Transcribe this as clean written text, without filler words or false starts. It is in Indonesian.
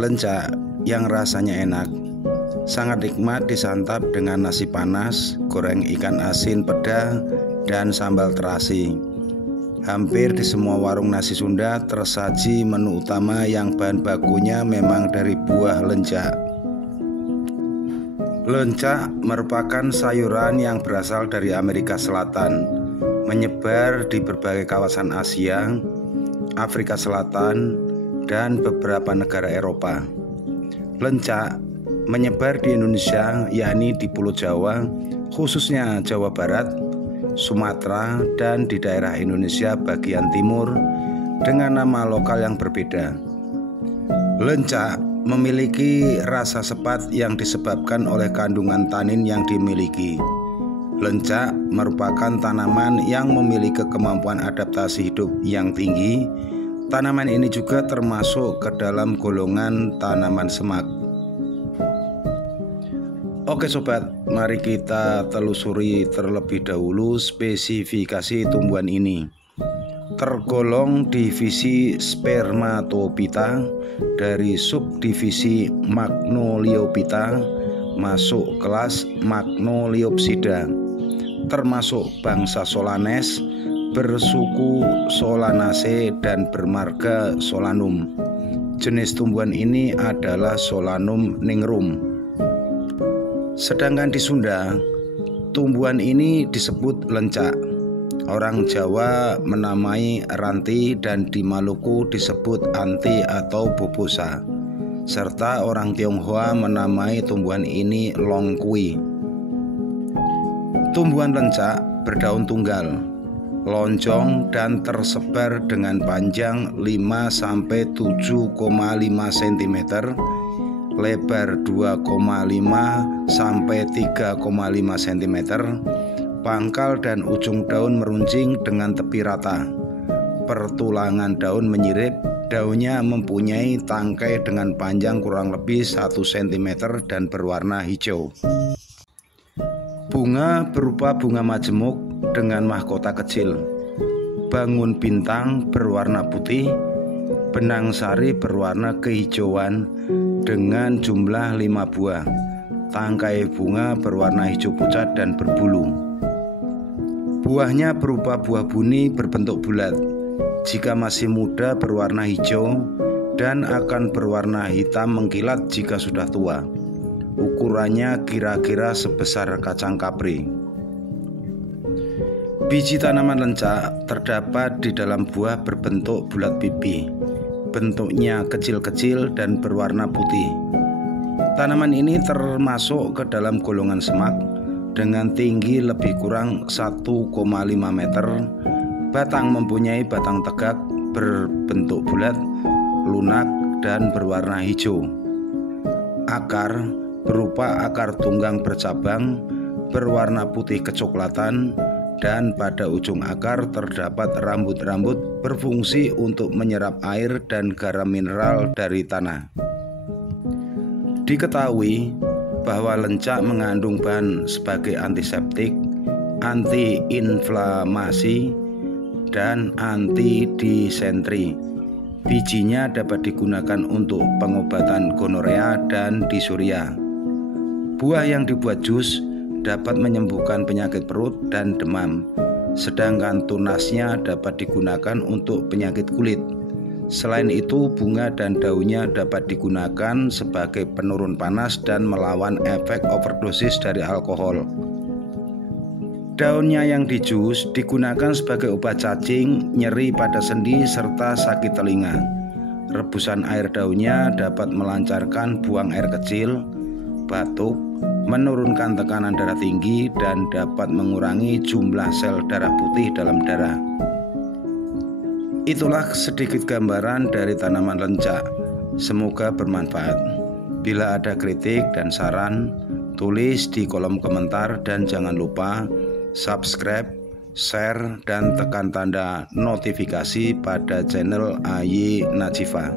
Lencak yang rasanya enak, sangat nikmat disantap dengan nasi panas, goreng ikan asin peda, dan sambal terasi. Hampir di semua warung nasi Sunda tersaji menu utama yang bahan bakunya memang dari buah lencak. Lencak merupakan sayuran yang berasal dari Amerika Selatan, menyebar di berbagai kawasan Asia, Afrika Selatan, dan beberapa negara Eropa. Lencak menyebar di Indonesia, yakni di Pulau Jawa, khususnya Jawa Barat, Sumatera, dan di daerah Indonesia bagian timur dengan nama lokal yang berbeda. Lencak memiliki rasa sepat yang disebabkan oleh kandungan tanin yang dimiliki. Lencak merupakan tanaman yang memiliki kemampuan adaptasi hidup yang tinggi. Tanaman ini juga termasuk ke dalam golongan tanaman semak. Oke sobat, mari kita telusuri terlebih dahulu spesifikasi tumbuhan ini. Tergolong divisi Spermatophyta dari subdivisi Magnoliophyta, masuk kelas Magnoliopsida, termasuk bangsa Solanes, bersuku Solanaceae dan bermarga Solanum. Jenis tumbuhan ini adalah Solanum nigrum. Sedangkan di Sunda, tumbuhan ini disebut lencak. Orang Jawa menamai ranti dan di Maluku disebut anti atau bobosa. Serta orang Tionghoa menamai tumbuhan ini longkui. Tumbuhan lencak berdaun tunggal, lonjong dan tersebar dengan panjang 5-7,5 cm, lebar 2,5 sampai 3,5 cm, pangkal dan ujung daun meruncing dengan tepi rata. Pertulangan daun menyirip, daunnya mempunyai tangkai dengan panjang kurang lebih 1 cm dan berwarna hijau. Bunga berupa bunga majemuk dengan mahkota kecil. Bangun bintang berwarna putih, benang sari berwarna kehijauan dengan jumlah 5 buah. Tangkai bunga berwarna hijau pucat dan berbulu. Buahnya berupa buah buni berbentuk bulat. Jika masih muda berwarna hijau dan akan berwarna hitam mengkilat jika sudah tua. Ukurannya kira-kira sebesar kacang kapri. Biji tanaman lencak terdapat di dalam buah berbentuk bulat pipi. Bentuknya kecil-kecil dan berwarna putih. Tanaman ini termasuk ke dalam golongan semak dengan tinggi lebih kurang 1,5 meter. Batang mempunyai batang tegak berbentuk bulat, lunak dan berwarna hijau. Akar berupa akar tunggang bercabang berwarna putih kecoklatan, dan pada ujung akar terdapat rambut-rambut berfungsi untuk menyerap air dan garam mineral dari tanah. Diketahui bahwa lencak mengandung bahan sebagai antiseptik, antiinflamasi, dan antidisentri. Bijinya dapat digunakan untuk pengobatan gonorea dan disuria. Buah yang dibuat jus dapat menyembuhkan penyakit perut dan demam, sedangkan tunasnya dapat digunakan untuk penyakit kulit. Selain itu, bunga dan daunnya dapat digunakan sebagai penurun panas dan melawan efek overdosis dari alkohol. Daunnya yang dijus digunakan sebagai obat cacing, nyeri pada sendi, serta sakit telinga. Rebusan air daunnya dapat melancarkan buang air kecil, batuk, menurunkan tekanan darah tinggi, dan dapat mengurangi jumlah sel darah putih dalam darah. Itulah sedikit gambaran dari tanaman lencak. Semoga bermanfaat. Bila ada kritik dan saran, tulis di kolom komentar dan jangan lupa subscribe, share, dan tekan tanda notifikasi pada channel AY Najifa.